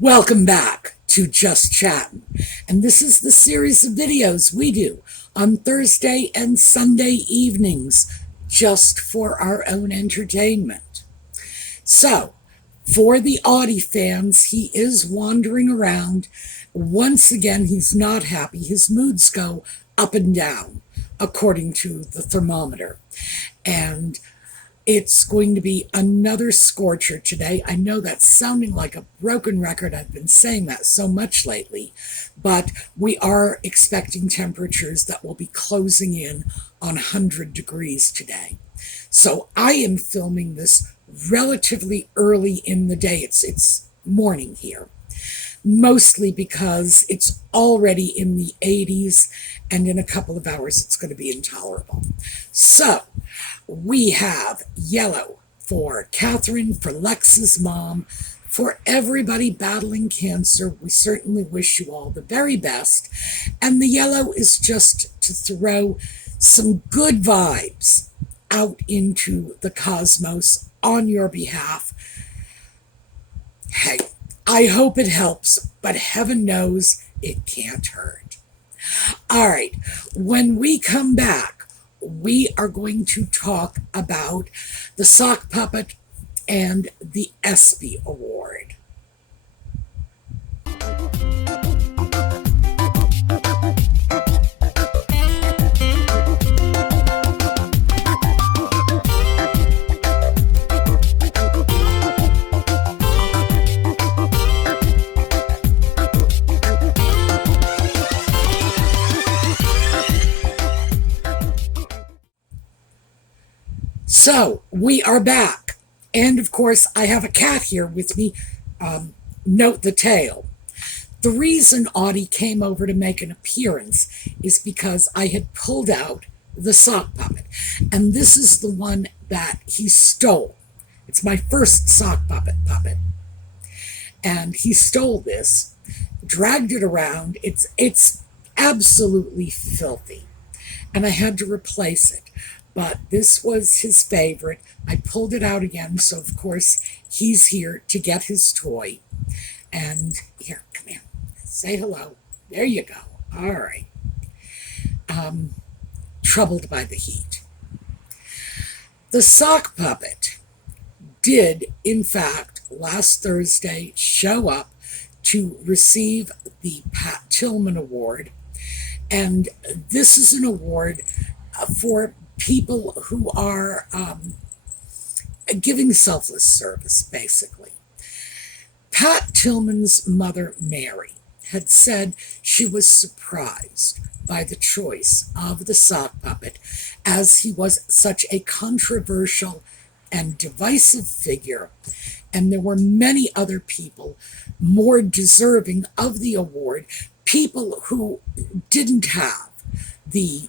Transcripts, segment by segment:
Welcome back to Just Chattin', and this is the series of videos we do on Thursday and Sunday evenings just for our own entertainment. So, for the Audie fans, he is wandering around. Once again, he's not happy. His moods go up and down, according to the thermometer. And it's going to be another scorcher today. I know that's sounding like a broken record. I've been saying that so much lately, but we are expecting temperatures that will be closing in on 100 degrees today. So I am filming this relatively early in the day. It's morning here, mostly because it's already in the 80s, and in a couple of hours it's going to be intolerable. So we have yellow for Catherine, for Lex's mom, for everybody battling cancer. We certainly wish you all the very best. And the yellow is just to throw some good vibes out into the cosmos on your behalf. Hey, I hope it helps, but heaven knows it can't hurt. All right, when we come back, we are going to talk about the sock puppet and the ESPY award. So, we are back. And of course, I have a cat here with me. Note the tail. The reason Audie came over to make an appearance is because I had pulled out the sock puppet. And this is the one that he stole. It's my first sock puppet. And he stole this, dragged it around. It's absolutely filthy. And I had to replace it. But this was his favorite. I pulled it out again, so of course he's here to get his toy. And here, come here. Say hello. There you go. All right. Troubled by the heat. The sock puppet did, in fact, last Thursday show up to receive the Pat Tillman Award. And this is an award for people who are giving selfless service, basically. Pat Tillman's mother, Mary, had said she was surprised by the choice of the sock puppet, as he was such a controversial and divisive figure, and there were many other people more deserving of the award, people who didn't have the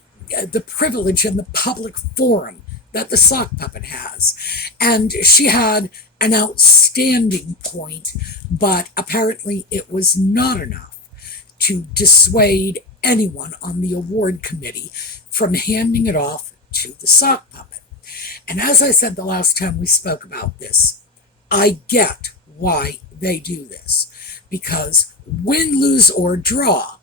privilege and the public forum that the sock puppet has. And she had an outstanding point, but apparently it was not enough to dissuade anyone on the award committee from handing it off to the sock puppet. And as I said the last time we spoke about this, I get why they do this. Because win, lose, or draw,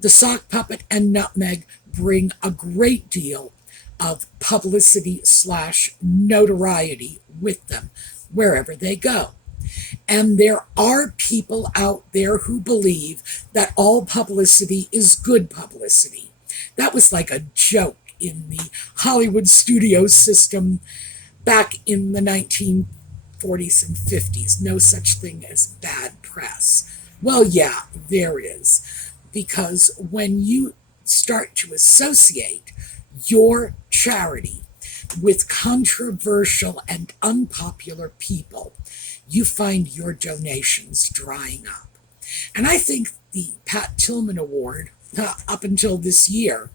the sock puppet and Nutmeg bring a great deal of publicity/notoriety with them wherever they go. And there are people out there who believe that all publicity is good publicity. That was like a joke in the Hollywood studio system back in the 1940s and 50s. No such thing as bad press. Well, yeah, there is. Because when you start to associate your charity with controversial and unpopular people, you find your donations drying up. And I think the Pat Tillman Award, up until this year,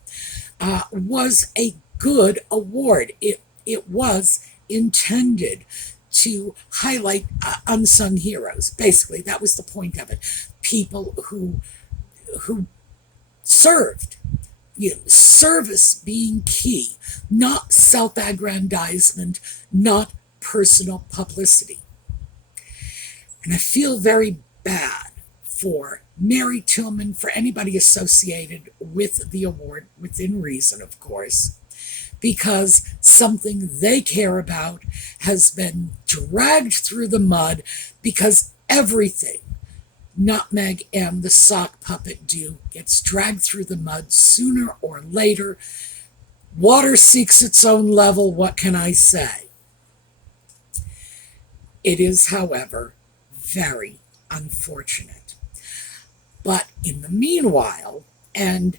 was a good award. It was intended to highlight unsung heroes. Basically, that was the point of it. People who served, service being key, not self-aggrandizement, not personal publicity. And I feel very bad for Mary Tillman, for anybody associated with the award, within reason, of course, because something they care about has been dragged through the mud, because everything Nutmeg and the sock puppet do gets dragged through the mud sooner or later. Water seeks its own level, what can I say? It is, however, very unfortunate. But in the meanwhile, and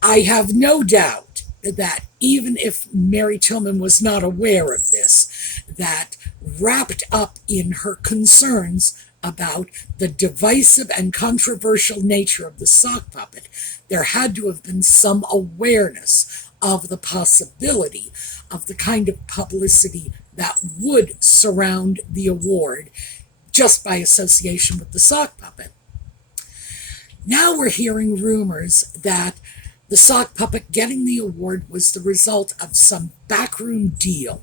I have no doubt that even if Mary Tillman was not aware of this, that wrapped up in her concerns about the divisive and controversial nature of the sock puppet, there had to have been some awareness of the possibility of the kind of publicity that would surround the award just by association with the sock puppet. Now we're hearing rumors that the sock puppet getting the award was the result of some backroom deal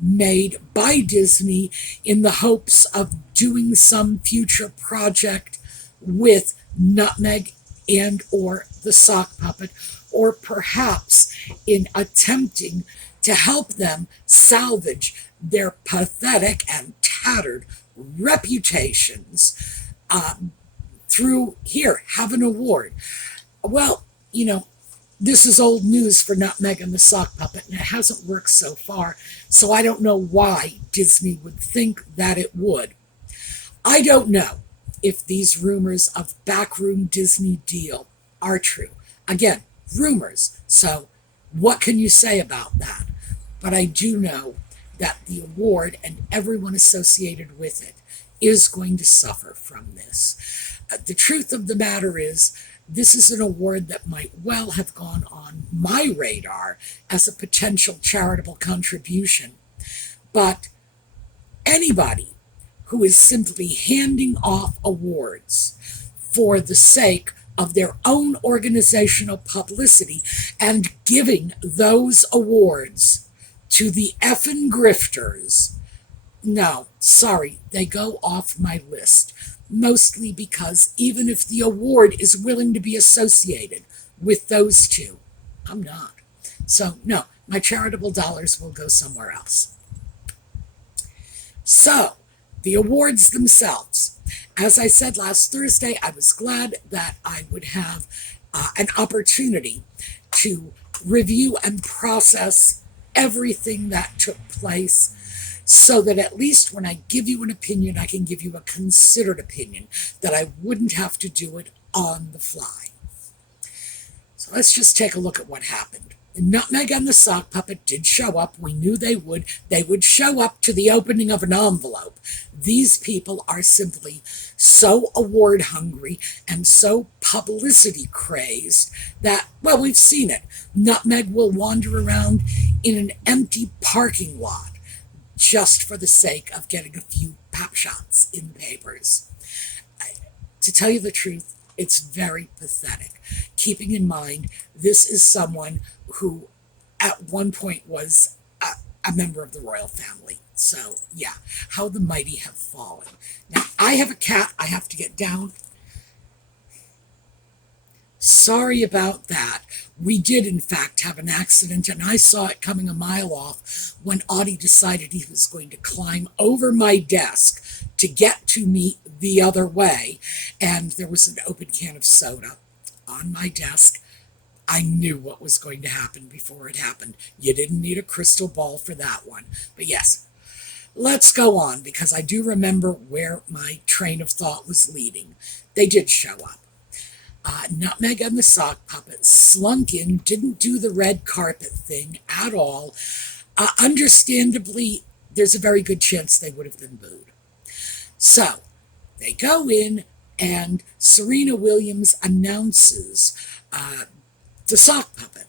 made by Disney in the hopes of doing some future project with Nutmeg and or the sock puppet, or perhaps in attempting to help them salvage their pathetic and tattered reputations through, here, have an award. Well, this is old news for Nutmeg and the sock puppet, and it hasn't worked so far, so I don't know why Disney would think that it would. I don't know if these rumors of backroom Disney deal are true. Again, rumors, so what can you say about that? But I do know that the award and everyone associated with it is going to suffer from this. The truth of the matter is, this is an award that might well have gone on my radar as a potential charitable contribution. But anybody who is simply handing off awards for the sake of their own organizational publicity and giving those awards to the effing grifters, no, sorry, they go off my list. Mostly because even if the award is willing to be associated with those two, I'm not. So, no, my charitable dollars will go somewhere else. So, the awards themselves. As I said last Thursday, I was glad that I would have an opportunity to review and process everything that took place, so that at least when I give you an opinion, I can give you a considered opinion, that I wouldn't have to do it on the fly. So let's just take a look at what happened. Nutmeg and the sock puppet did show up. We knew they would. They would show up to the opening of an envelope. These people are simply so award hungry and so publicity crazed that, well, we've seen it. Nutmeg will wander around in an empty parking lot just for the sake of getting a few pop shots in the papers. To tell you the truth, it's very pathetic, keeping in mind this is someone who at one point was a member of the royal family. So, yeah, how the mighty have fallen. Now, I have a cat I have to get down. Sorry about that. We did, in fact, have an accident, and I saw it coming a mile off when Audie decided he was going to climb over my desk to get to me the other way, and there was an open can of soda on my desk. I knew what was going to happen before it happened. You didn't need a crystal ball for that one. But yes, let's go on, because I do remember where my train of thought was leading. They did show up. Nutmeg and the sock puppet slunk in, didn't do the red carpet thing at all. Understandably, there's a very good chance they would have been booed. So, they go in, and Serena Williams announces the sock puppet,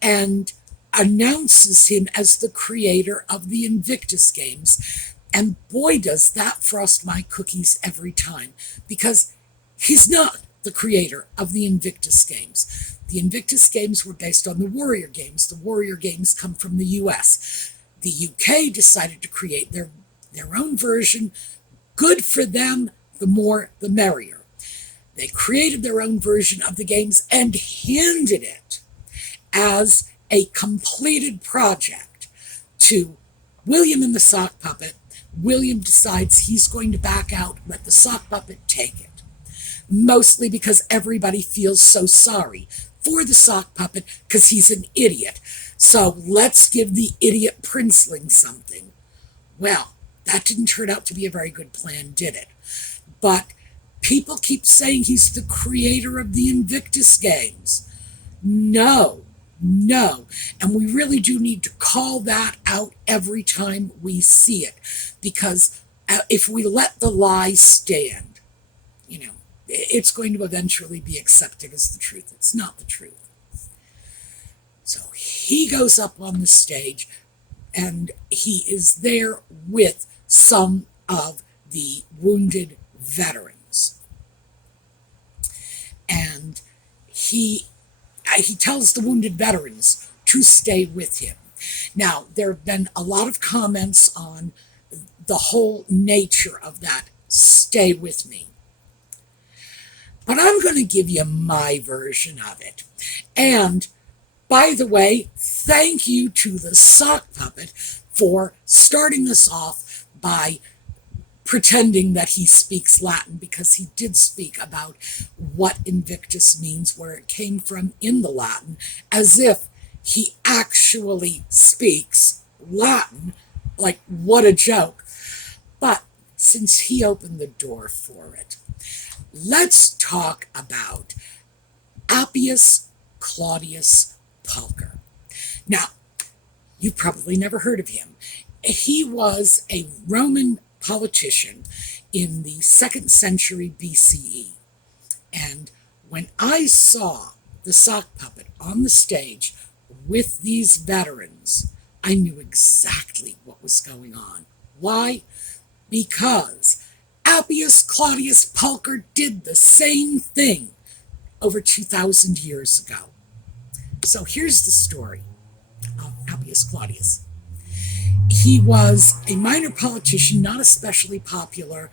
and announces him as the creator of the Invictus Games. And boy, does that frost my cookies every time, because he's not the creator of the Invictus Games. The Invictus Games were based on the Warrior Games. The Warrior Games come from the US. The UK decided to create their own version. Good for them, the more the merrier. They created their own version of the games and handed it as a completed project to William and the sock puppet. William decides he's going to back out, let the sock puppet take it. Mostly because everybody feels so sorry for the sock puppet because he's an idiot. So let's give the idiot princeling something. Well, that didn't turn out to be a very good plan, did it? But people keep saying he's the creator of the Invictus Games. No. And we really do need to call that out every time we see it. Because if we let the lie stand, it's going to eventually be accepted as the truth. It's not the truth. So he goes up on the stage, and he is there with some of the wounded veterans. And he tells the wounded veterans to stay with him. Now, there have been a lot of comments on the whole nature of that stay with me. But I'm going to give you my version of it. And, by the way, thank you to the sock puppet for starting this off by pretending that he speaks Latin, because he did speak about what Invictus means, where it came from in the Latin, as if he actually speaks Latin. Like, what a joke. But since he opened the door for it, let's talk about Appius Claudius Pulcher. Now, you've probably never heard of him. He was a Roman politician in the 2nd century BCE. And when I saw the sock puppet on the stage with these veterans, I knew exactly what was going on. Why? Because Appius Claudius Pulcher did the same thing over 2,000 years ago. So here's the story of Appius Claudius. He was a minor politician, not especially popular,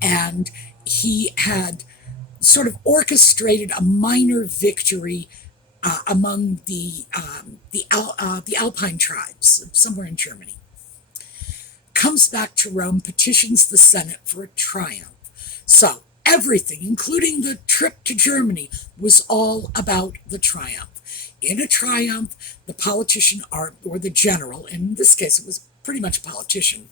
and he had sort of orchestrated a minor victory among the Alpine tribes, somewhere in Germany. Comes back to Rome, petitions the Senate for a triumph. So everything, including the trip to Germany, was all about the triumph. In a triumph, the politician, or the general, in this case it was pretty much a politician,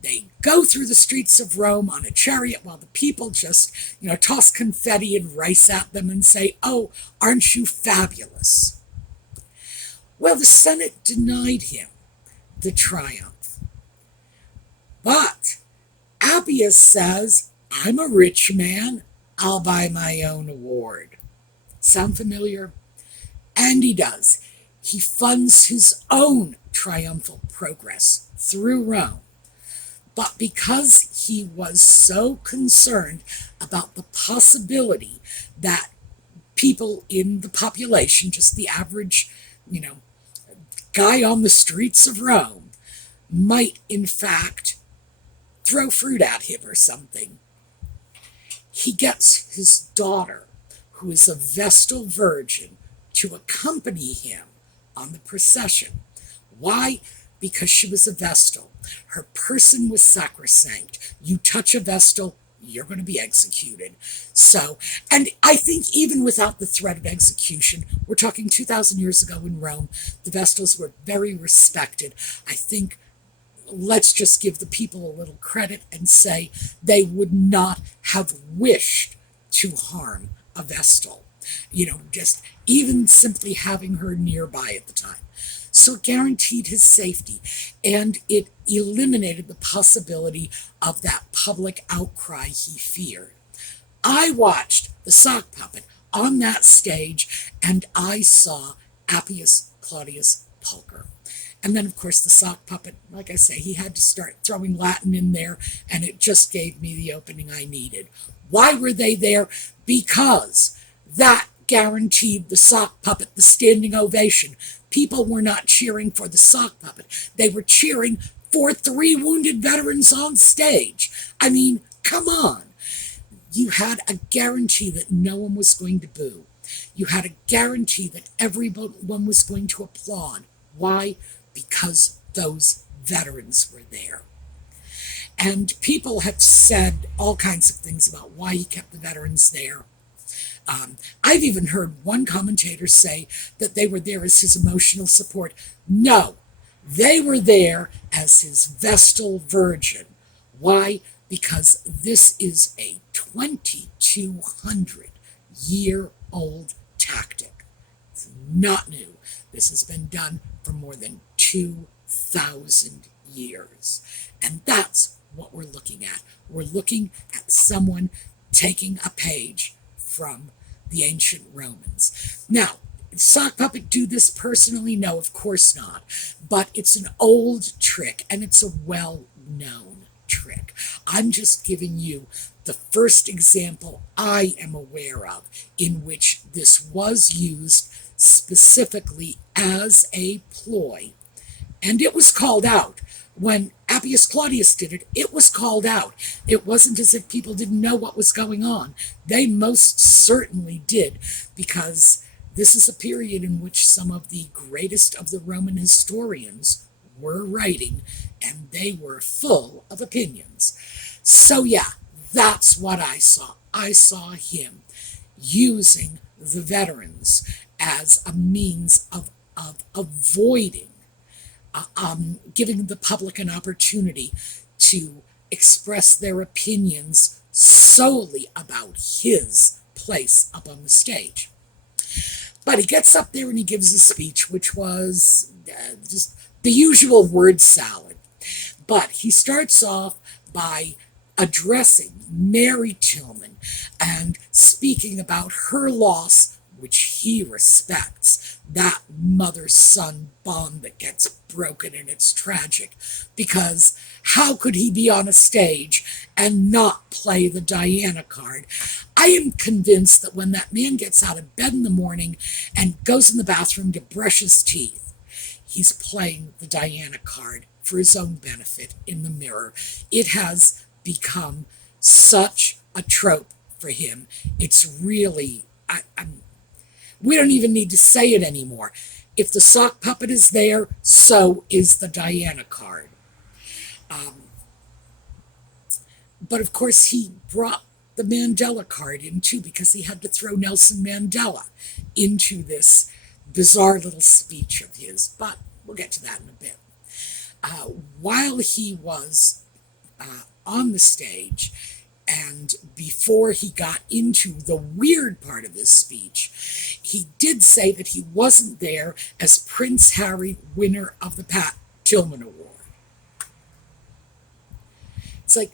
they go through the streets of Rome on a chariot while the people just, toss confetti and rice at them and say, "Oh, aren't you fabulous?" Well, the Senate denied him the triumph. But Appius says, "I'm a rich man, I'll buy my own award." Sound familiar? And he does. He funds his own triumphal progress through Rome. But because he was so concerned about the possibility that people in the population, just the average, guy on the streets of Rome, might in fact throw fruit at him or something, he gets his daughter, who is a Vestal Virgin, to accompany him on the procession. Why? Because she was a Vestal. Her person was sacrosanct. You touch a Vestal, you're going to be executed. So, and I think even without the threat of execution, we're talking 2,000 years ago in Rome, the Vestals were very respected. I think let's just give the people a little credit and say they would not have wished to harm a Vestal. Just even simply having her nearby at the time. So it guaranteed his safety, and it eliminated the possibility of that public outcry he feared. I watched the sock puppet on that stage, and I saw Appius Claudius Pulcher. And then, of course, the sock puppet, like I say, he had to start throwing Latin in there, and it just gave me the opening I needed. Why were they there? Because that guaranteed the sock puppet the standing ovation. People were not cheering for the sock puppet. They were cheering for 3 wounded veterans on stage. I mean, come on. You had a guarantee that no one was going to boo. You had a guarantee that everyone was going to applaud. Why? Because those veterans were there. And people have said all kinds of things about why he kept the veterans there. I've even heard one commentator say that they were there as his emotional support. No, they were there as his Vestal Virgin. Why? Because this is a 2,200-year-old tactic. It's not new. This has been done for more than 2,000 years. And that's what we're looking at. We're looking at someone taking a page from the ancient Romans. Now, did sock puppet do this personally? No, of course not. But it's an old trick, and it's a well-known trick. I'm just giving you the first example I am aware of in which this was used specifically as a ploy. And it was called out. When Appius Claudius did it, it was called out. It wasn't as if people didn't know what was going on. They most certainly did, because this is a period in which some of the greatest of the Roman historians were writing, and they were full of opinions. So yeah, that's what I saw. I saw him using the veterans as a means of avoiding giving the public an opportunity to express their opinions solely about his place up on the stage. But he gets up there and he gives a speech, which was just the usual word salad. But he starts off by addressing Mary Tillman and speaking about her loss, which he respects, that mother-son bond that gets broken, and it's tragic, because how could he be on a stage and not play the Diana card? I am convinced that when that man gets out of bed in the morning and goes in the bathroom to brush his teeth, he's playing the Diana card for his own benefit in the mirror. It has become such a trope for him. It's really, we don't even need to say it anymore. If the sock puppet is there, so is the Diana card. But of course, he brought the Mandela card in too, because he had to throw Nelson Mandela into this bizarre little speech of his. But we'll get to that in a bit. While he was on the stage, and before he got into the weird part of his speech, he did say that he wasn't there as Prince Harry, winner of the Pat Tillman Award. It's like,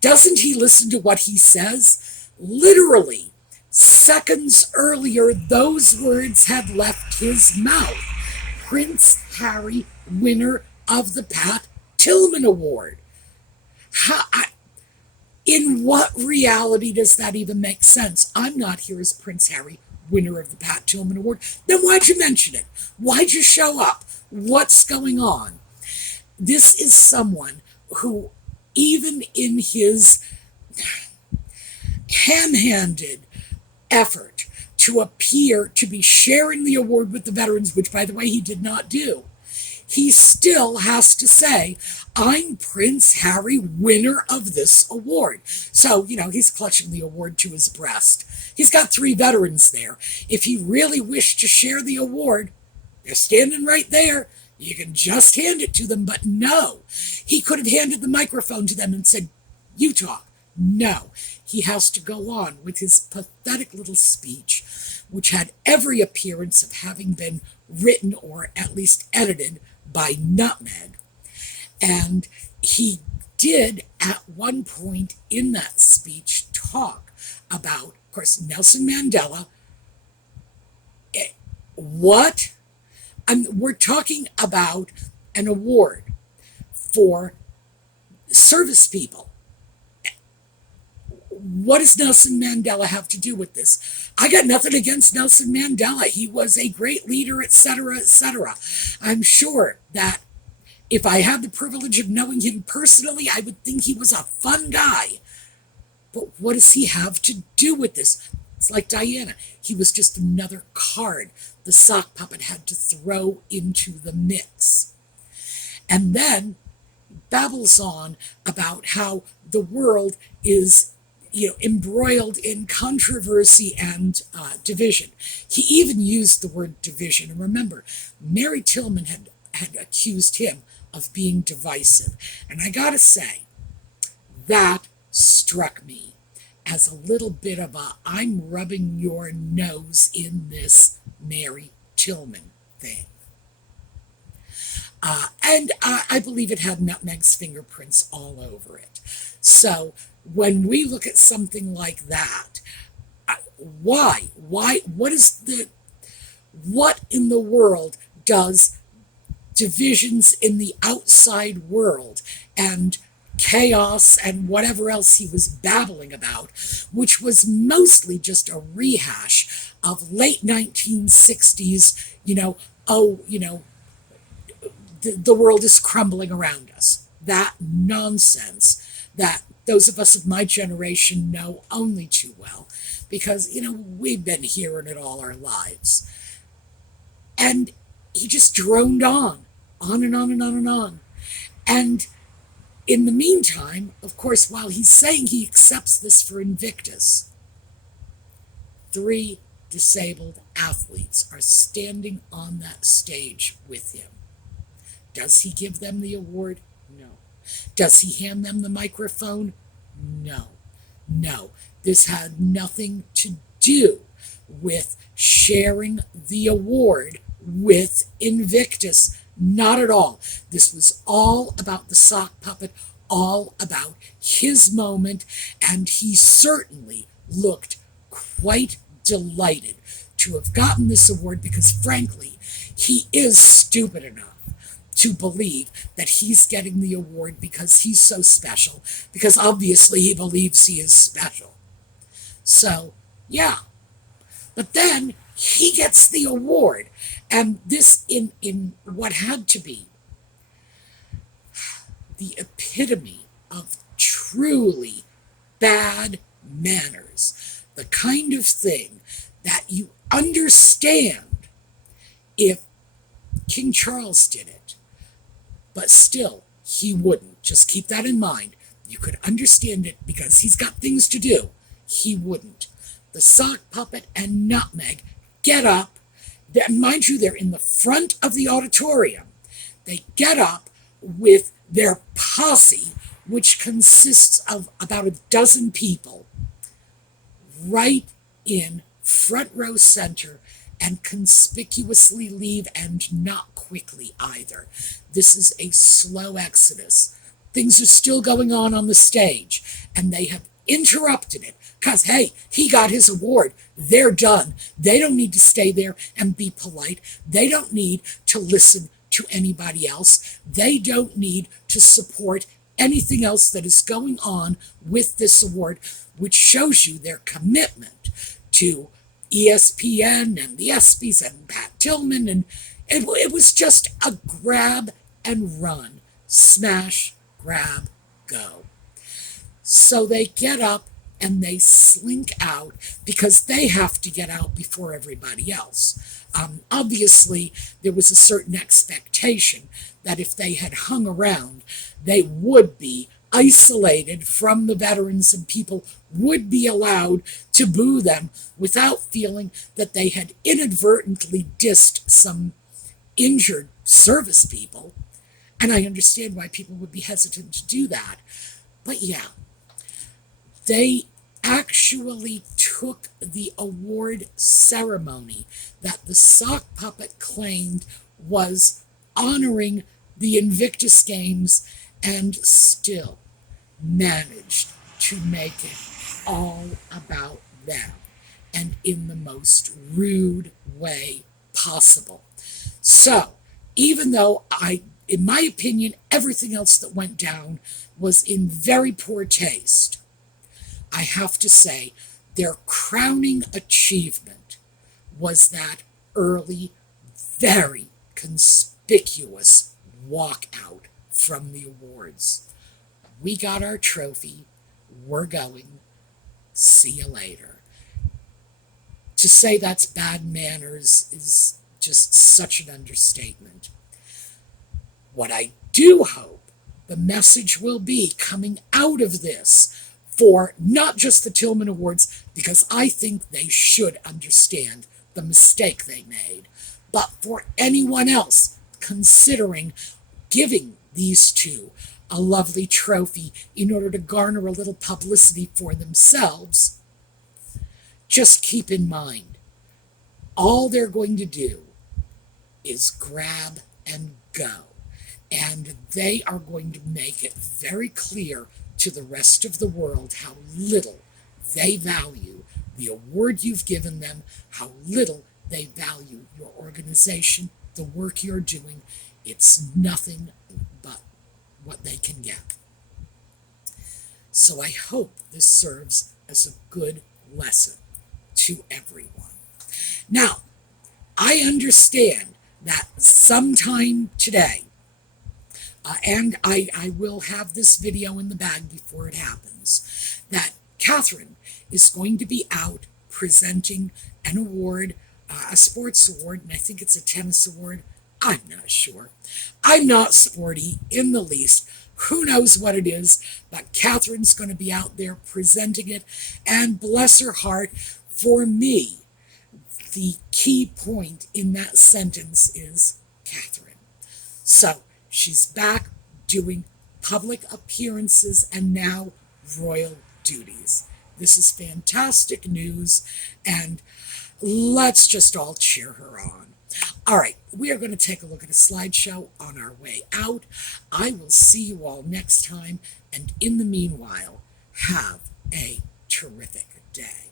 doesn't he listen to what he says? Literally, seconds earlier, those words had left his mouth. Prince Harry, winner of the Pat Tillman Award. In what reality does that even make sense? I'm not here as Prince Harry, winner of the Pat Tillman Award. Then why'd you mention it? Why'd you show up? What's going on? This is someone who, even in his ham-handed effort to appear to be sharing the award with the veterans, which, by the way, he did not do, he still has to say, I'm Prince Harry, winner of this award. So, he's clutching the award to his breast. He's got 3 veterans there. If he really wished to share the award, they're standing right there. You can just hand it to them, but no. He could have handed the microphone to them and said, you talk. No. He has to go on with his pathetic little speech, which had every appearance of having been written or at least edited by Nutmeg. And he did at one point in that speech talk about, of course, Nelson Mandela. What? We're talking about an award for service people. What does Nelson Mandela have to do with this? I got nothing against Nelson Mandela. He was a great leader, etc., etc. I'm sure that if I had the privilege of knowing him personally, I would think he was a fun guy. But what does he have to do with this? It's like Diana. He was just another card the sock puppet had to throw into the mix. And then babbles on about how the world is, embroiled in controversy and division. He even used the word division. And remember, Mary Tillman had accused him of being divisive. And I gotta say, that struck me as a little bit of a I'm rubbing your nose in this Mary Tillman thing. And I believe it had Nutmeg's fingerprints all over it. So when we look at something like that, why? What in the world does divisions in the outside world and chaos and whatever else he was babbling about, which was mostly just a rehash of late 1960s, the world is crumbling around us. That nonsense that those of us of my generation know only too well because, we've been hearing it all our lives. And he just droned on and on and on and on. And in the meantime, of course, while he's saying he accepts this for Invictus, 3 disabled athletes are standing on that stage with him. Does he give them the award? No. Does he hand them the microphone? No. No. This had nothing to do with sharing the award with Invictus. Not at all. This was all about the sock puppet, all about his moment, and he certainly looked quite delighted to have gotten this award because, frankly, he is stupid enough to believe that he's getting the award because he's so special, because obviously he believes he is special. So, yeah. But then he gets the award, and this in what had to be the epitome of truly bad manners, the kind of thing that you understand if King Charles did it, but still he wouldn't. Just keep that in mind. You could understand it because he's got things to do. He wouldn't. The sock puppet and Nutmeg get up. Mind you, they're in the front of the auditorium. They get up with their posse, which consists of about a dozen people, right in front row center, and conspicuously leave, and not quickly either. This is a slow exodus. Things are still going on the stage, and they have interrupted it because, hey, he got his award. They're done. They don't need to stay there and be polite. They don't need to listen to anybody else. They don't need to support anything else that is going on with this award, which shows you their commitment to ESPN and the ESPYs and Pat Tillman, and it was just a grab and run, smash, grab, go. So they get up and they slink out because they have to get out before everybody else. Obviously, there was a certain expectation that if they had hung around, they would be isolated from the veterans and people would be allowed to boo them without feeling that they had inadvertently dissed some injured service people. And I understand why people would be hesitant to do that. But yeah, they actually took the award ceremony that the sock puppet claimed was honoring the Invictus Games and still managed to make it all about them, and in the most rude way possible. So, even though in my opinion, everything else that went down was in very poor taste, I have to say their crowning achievement was that early, very conspicuous walkout from the awards. We got our trophy. We're going. See you later. To say that's bad manners is just such an understatement. What I do hope the message will be coming out of this for not just the Tillman Awards, because I think they should understand the mistake they made, but for anyone else considering giving these two a lovely trophy in order to garner a little publicity for themselves, just keep in mind, all they're going to do is grab and go. And they are going to make it very clear to the rest of the world how little they value the award you've given them, how little they value your organization, the work you're doing. It's nothing but what they can get. So I hope this serves as a good lesson to everyone. Now, I understand that sometime today, and I will have this video in the bag before it happens, that Catherine is going to be out presenting an award, a sports award, and I think it's a tennis award. I'm not sure. I'm not sporty in the least. Who knows what it is, but Catherine's going to be out there presenting it, and bless her heart, for me, the key point in that sentence is Catherine. So, she's back doing public appearances and now royal duties. This is fantastic news, and let's just all cheer her on. All right, we are going to take a look at a slideshow on our way out. I will see you all next time, and in the meanwhile, have a terrific day.